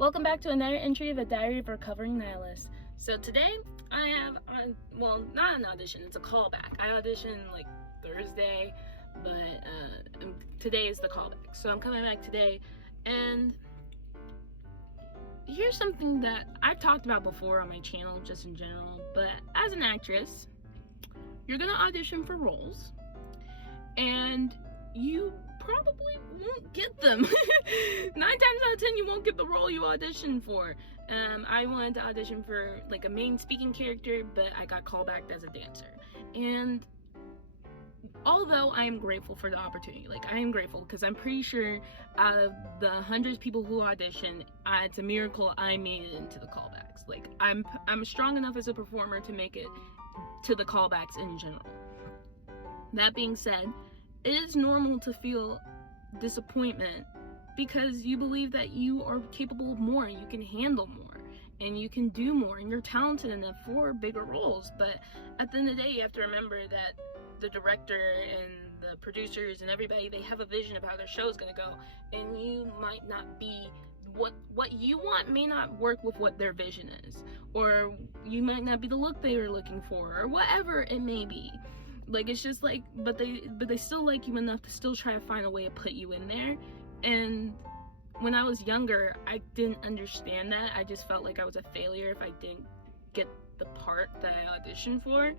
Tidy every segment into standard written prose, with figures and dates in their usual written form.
Welcome back to another entry of a Diary of a Recovering Nihilist. So today I have, not an audition, it's a callback. I auditioned like Thursday, but today is the callback. So I'm coming back today, and here's something that I've talked about before on my channel, just in general, but as an actress, you're gonna audition for roles, and you probably won't get them. 9 times out of 10 you won't get the role you auditioned for. I wanted to audition for like a main speaking character, but I got called back as a dancer. And although I am grateful for the opportunity, I am grateful because I'm pretty sure out of the hundreds of people who audition, it's a miracle I made it into the callbacks. I'm strong enough as a performer to make it to the callbacks in general. That being said, it is normal to feel disappointment because you believe that you are capable of more, you can handle more, and you can do more, and you're talented enough for bigger roles. But at the end of the day, you have to remember that the director and the producers and everybody, they have a vision of how their show is going to go, and you might not be what you want may not work with what their vision is, or you might not be the look they are looking for, or whatever it may be. It's just but they still like you enough to still try to find a way to put you in there. And when I was younger, I didn't understand that. I just felt like I was a failure if I didn't get the part that I auditioned for.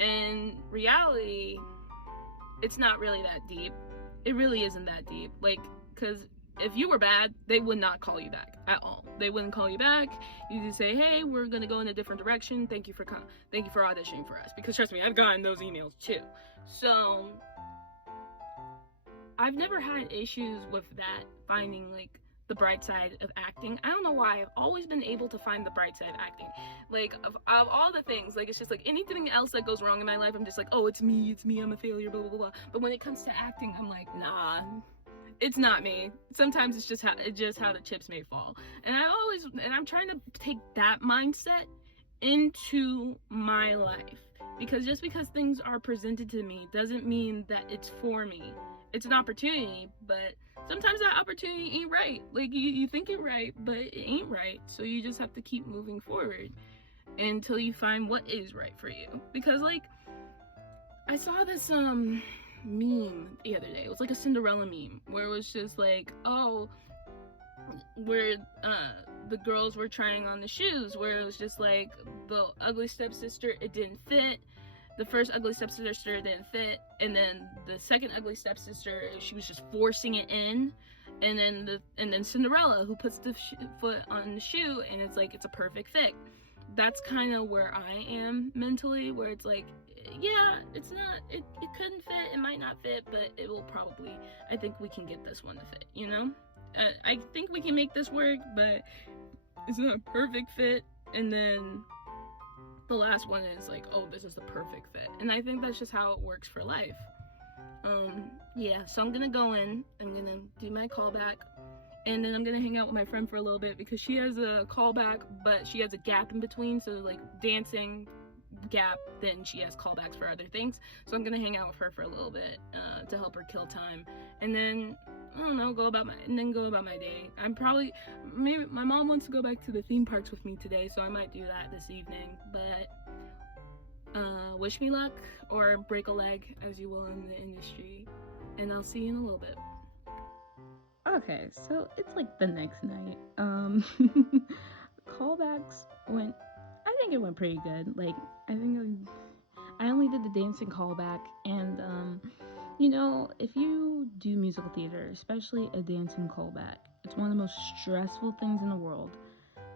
And reality, it's not really that deep. It really isn't that deep. Because if you were bad, they would not call you back at all. They wouldn't call you back. You just say, hey, we're gonna go in a different direction. Thank you for auditioning for us. Because trust me, I've gotten those emails too. So I've never had issues with that, finding the bright side of acting. I don't know why. I've always been able to find the bright side of acting. Of all the things, it's just anything else that goes wrong in my life, I'm just oh, it's me, I'm a failure, blah, blah, blah. But when it comes to acting, I'm nah. It's not me. Sometimes it's just how the chips may fall. And I'm trying to take that mindset into my life. Because just because things are presented to me doesn't mean that it's for me. It's an opportunity, but sometimes that opportunity ain't right. You think it right, but it ain't right. So you just have to keep moving forward until you find what is right for you. Because I saw this meme the other day. It was a Cinderella meme where it was just where the girls were trying on the shoes, where it was just the ugly stepsister, it didn't fit. The first ugly stepsister didn't fit, and then the second ugly stepsister, she was just forcing it in, and then Cinderella, who puts the foot on the shoe, and it's it's a perfect fit. That's kind of where I am mentally, where it's yeah, it couldn't fit, it might not fit, but it will probably, I think we can get this one to fit, I think we can make this work, but it's not a perfect fit. And then the last one is oh, this is the perfect fit. And I think that's just how it works for life. Yeah, so I'm gonna go in, I'm gonna do my callback, and then I'm gonna hang out with my friend for a little bit because she has a callback, but she has a gap in between, so dancing gap, then she has callbacks for other things. So I'm gonna hang out with her for a little bit to help her kill time, and then I don't know, go about my day. Maybe my mom wants to go back to the theme parks with me today, so I might do that this evening. But wish me luck, or break a leg, as you will, in the industry, and I'll see you in a little bit. Okay, so it's the next night. Callbacks went, I think it went pretty good. I only did the dancing callback, and if you do musical theater, especially a dancing callback, it's one of the most stressful things in the world,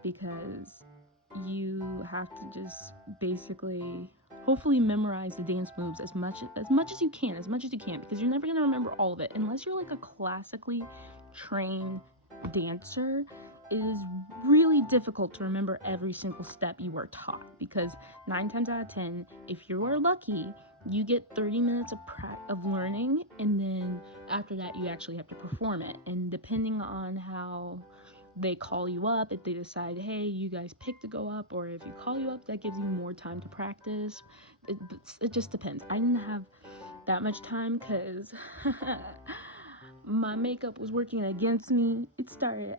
because you have to just basically hopefully memorize the dance moves as much as you can, because you're never going to remember all of it unless you're a classically trained dancer. It is really difficult to remember every single step you were taught, because 9 times out of 10, if you are lucky, you get 30 minutes of learning, and then after that you actually have to perform it. And depending on how they call you up, if they decide, hey, you guys pick to go up, or if you call you up, that gives you more time to practice. It just depends. I didn't have that much time because my makeup was working against me.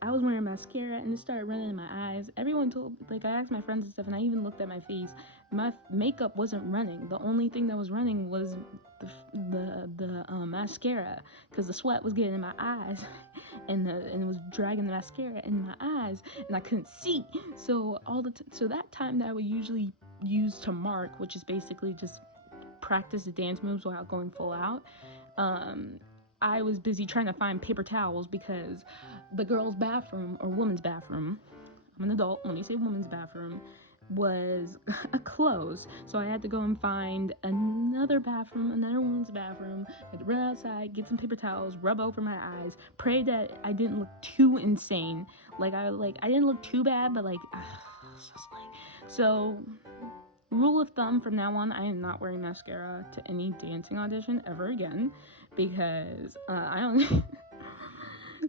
I was wearing mascara and it started running in my eyes. Everyone told, like, I asked my friends and stuff, and I even looked at my face. My makeup wasn't running. The only thing that was running was the mascara, because the sweat was getting in my eyes, and it was dragging the mascara in my eyes, and I couldn't see. So so that time that I would usually use to mark, which is basically just practice the dance moves without going full out. I was busy trying to find paper towels because the girls' bathroom, or women's bathroom, I'm an adult, let me say women's bathroom, was closed. So I had to go and find another women's bathroom. I had to run outside, get some paper towels, rub over my eyes, pray that I didn't look too insane. I didn't look too bad, but so rule of thumb from now on, I am not wearing mascara to any dancing audition ever again, because I don't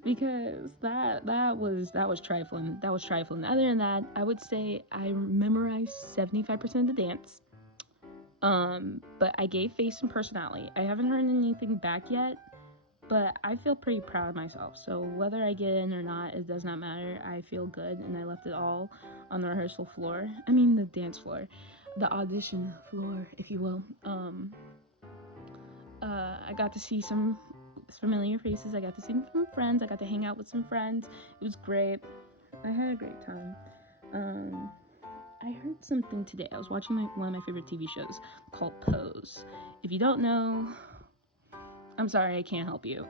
because that was trifling. That was trifling. Other than that, I would say I memorized 75% of the dance. But I gave face and personality. I haven't heard anything back yet, but I feel pretty proud of myself. So whether I get in or not, it does not matter. I feel good, and I left it all on the rehearsal floor. I mean the dance floor. The audition floor, if you will. I got to see some familiar faces. I got to see some friends. I got to hang out with some friends. It was great. I had a great time. I heard something today. I was watching one of my favorite TV shows called Pose. If you don't know, I'm sorry, I can't help you.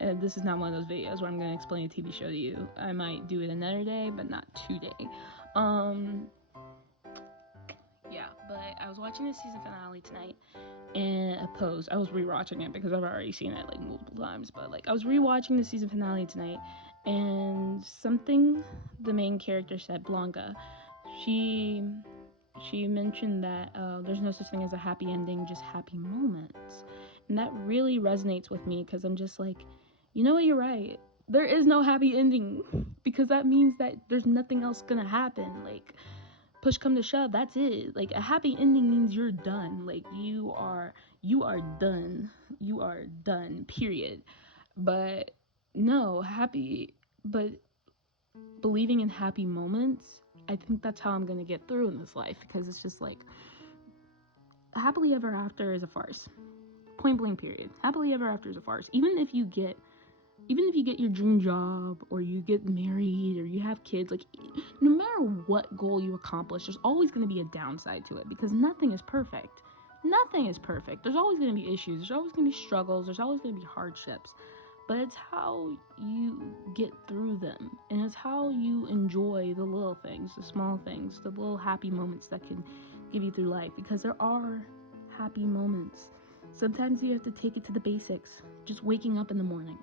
This is not one of those videos where I'm going to explain a TV show to you. I might do it another day, but not today. Yeah, but I was watching the season finale tonight, and Pose. I was rewatching it because I've already seen it multiple times, but I was rewatching the season finale tonight, and something the main character said, Blanca, she mentioned that there's no such thing as a happy ending, just happy moments. And that really resonates with me, because I'm just you know what, you're right. There is no happy ending, because that means that there's nothing else gonna happen. Push come to shove, that's it. A happy ending means you're done. You are done. You are done, period. But no, but believing in happy moments, I think that's how I'm gonna get through in this life, because it's just happily ever after is a farce. Point blank, period. Happily ever after is a farce. Even if you get your dream job, or you get married, or you have kids, no matter what goal you accomplish, there's always going to be a downside to it, because nothing is perfect. Nothing is perfect. There's always going to be issues. There's always going to be struggles. There's always going to be hardships. But it's how you get through them, and it's how you enjoy the little things, the small things, the little happy moments that can give you through life, because there are happy moments. Sometimes you have to take it to the basics. Just waking up in the morning.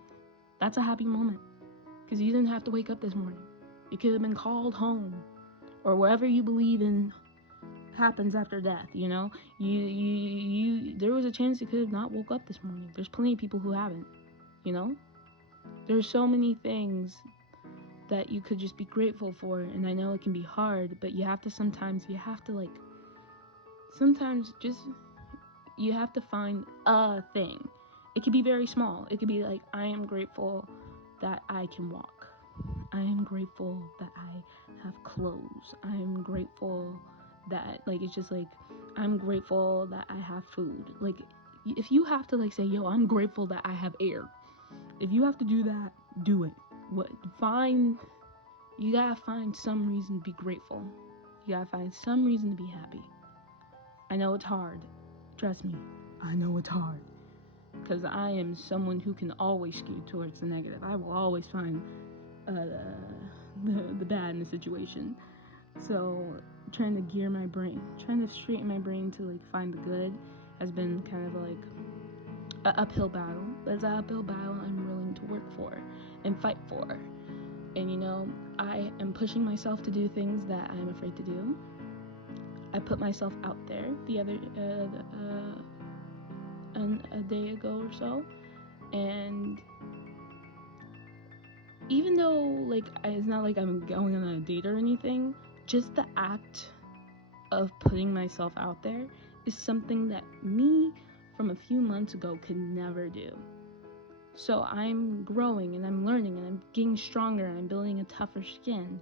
That's a happy moment, because you didn't have to wake up this morning. You could have been called home, or wherever you believe in happens after death. You there was a chance you could have not woke up this morning. There's plenty of people who haven't. There's so many things that you could just be grateful for, and I know it can be hard, but you have to find a thing. It could be very small. It could be I am grateful that I can walk. I am grateful that I have clothes. I am grateful that, it's just I'm grateful that I have food. If you have to say, yo, I'm grateful that I have air. If you have to do that, do it. You gotta find some reason to be grateful. You gotta find some reason to be happy. I know it's hard. Trust me, I know it's hard. Because I am someone who can always skew towards the negative. I will always find the bad in the situation. So trying to gear my brain, trying to straighten my brain to find the good has been kind of an uphill battle. But it's an uphill battle I'm willing to work for and fight for. And I am pushing myself to do things that I'm afraid to do. I put myself out there a day ago or so, and even though it's not I'm going on a date or anything, just the act of putting myself out there is something that me from a few months ago could never do. So I'm growing and I'm learning and I'm getting stronger and I'm building a tougher skin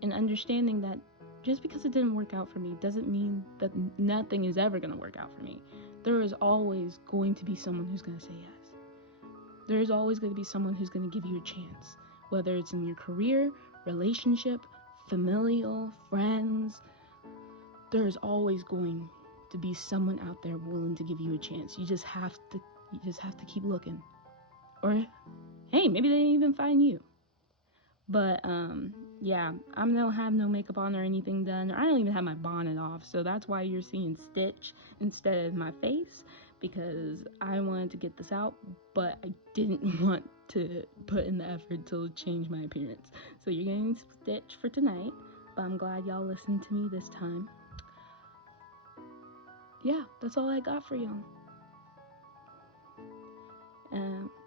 and understanding that just because it didn't work out for me doesn't mean that nothing is ever going to work out for me. There is always going to be someone who's going to say yes. There is always going to be someone who's going to give you a chance, whether it's in your career, relationship, familial, friends. There is always going to be someone out there willing to give you a chance. You just have to keep looking. Or hey, maybe they didn't even find you. But yeah, I don't have no makeup on or anything done. I don't even have my bonnet off, so that's why you're seeing Stitch instead of my face, because I wanted to get this out, but I didn't want to put in the effort to change my appearance. So you're getting Stitch for tonight, but I'm glad y'all listened to me this time. Yeah, that's all I got for y'all.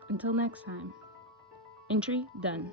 Until next time. Entry done.